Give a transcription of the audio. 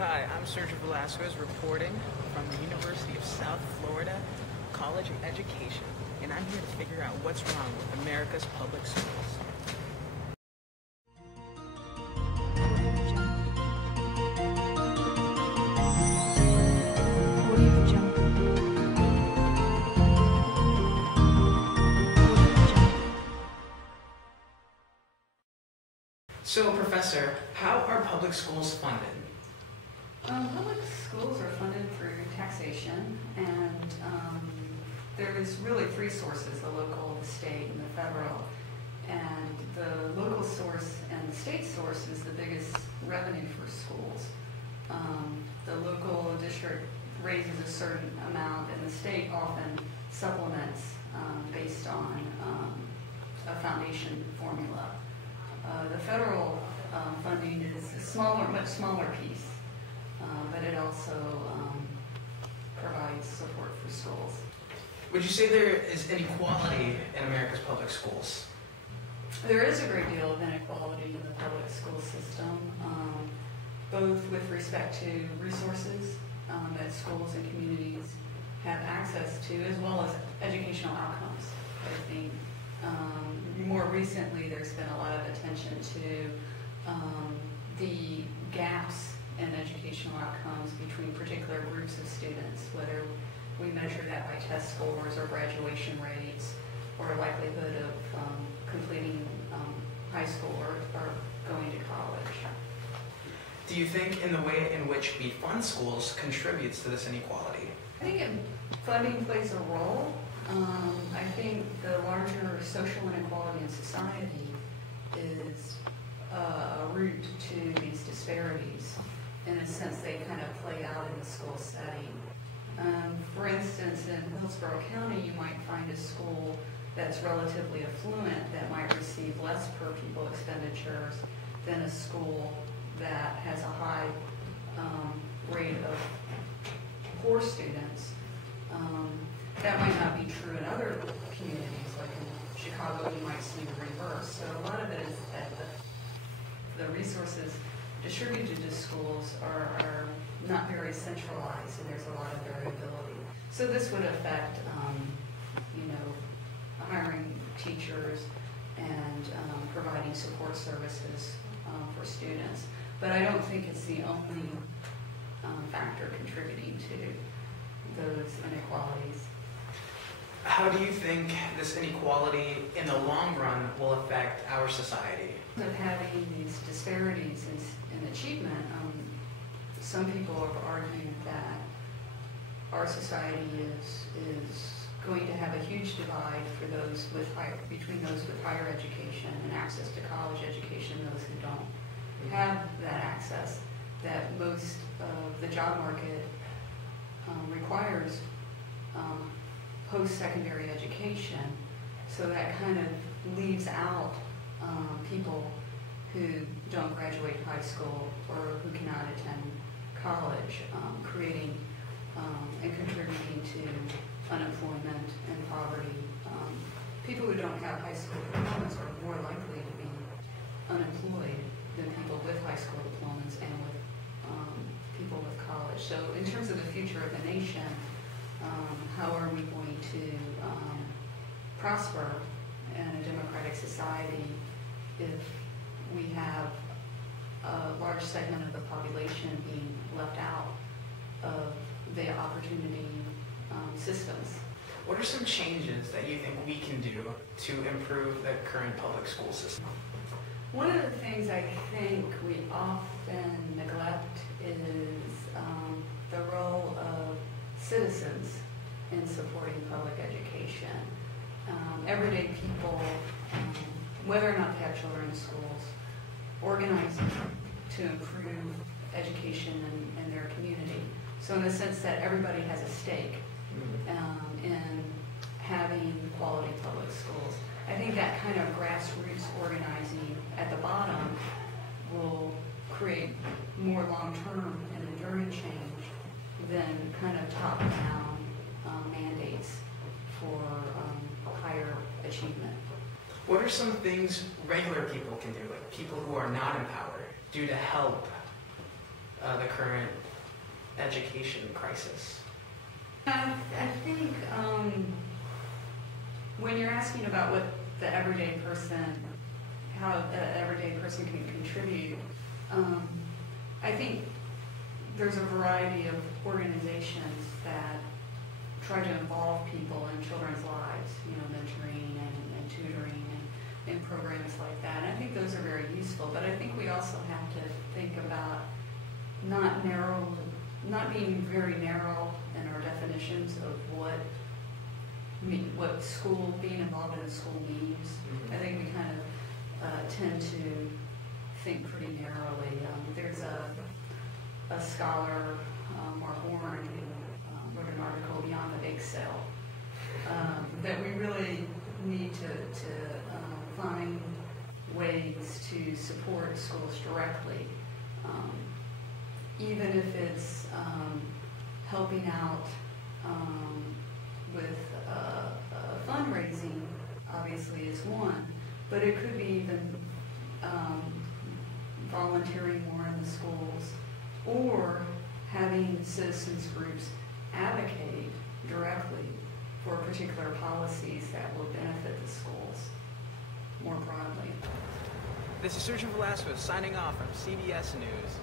Hi, I'm Sergio Velasquez reporting from the University of South Florida College of Education, and I'm here to figure out what's wrong with America's public schools. So, Professor, how are public schools funded? Public schools are funded through taxation, and there's really three sources: the local, the state, and the federal. And the local source and the state source is the biggest revenue for schools. The local district raises a certain amount, and the state often supplements based on a foundation formula. The federal funding is a much smaller piece, but it also provides support for schools. Would you say there is inequality in America's public schools? There is a great deal of inequality in the public school system, both with respect to resources that schools and communities have access to, as well as educational outcomes. I think more recently there's been a lot of attention to the gaps in educational outcomes between particular groups of students, whether we measure that by test scores or graduation rates or likelihood of completing high school or going to college. Do you think in the way in which we fund schools contributes to this inequality? I think funding plays a role. I think the larger social inequality in society is a root to these disparities. In a sense, they kind of play out in the school setting. For instance, in Hillsborough County, you might find a school that's relatively affluent that might receive less per pupil expenditures than a school that has a high rate of poor students. That might not be true in other communities, like in Chicago, you might see the reverse. So a lot of it is that the resources distributed to schools are not very centralized, and there's a lot of variability. So this would affect, hiring teachers and providing support services for students. But I don't think it's the only factor contributing to those inequalities. How do you think this inequality in the long run will affect our society? Of having these disparities in achievement, some people have argued that our society is going to have a huge divide for those between those with higher education and access to college education and those who don't have that access, that most of the job market requires post-secondary education, so that kind of leaves out people who don't graduate high school or who cannot attend college, creating and contributing to unemployment and poverty. People who don't have high school diplomas are more likely to be unemployed than people with high school diplomas and with people with college. So in terms of the future of the nation, how are we going to prosper in a democratic society if we have a large segment of the population being left out of the opportunity systems? What are some changes that you think we can do to improve the current public school system? One of the things I think we often neglect is the role of citizens in supporting public education. Everyday people, whether or not they have children in schools, organizing to improve education in their community. So in the sense that everybody has a stake in having quality public schools. I think that kind of grassroots organizing at the bottom will create more long-term and enduring change than kind of top-down mandates for higher achievement. What are some things regular people can do, like people who are not empowered, do to help the current education crisis? I think when you're asking about what the everyday person, how the everyday person can contribute, I think there's a variety of organizations that try to involve people in children's lives, mentoring and tutoring and programs like that. And I think those are very useful, but I think we also have to think about not being very narrow in our definitions of what school, being involved in a school means. I think we kind of tend to think pretty narrowly. There's a scholar, Mark Warren, who wrote an article, Beyond the Bake Sale, that we really need to find ways to support schools directly, even if it's helping out with fundraising, obviously is one, but it could be even volunteering more in the schools, or having citizens groups advocate directly for particular policies that will benefit the schools more broadly. This is Sergio Velasquez signing off from CBS News.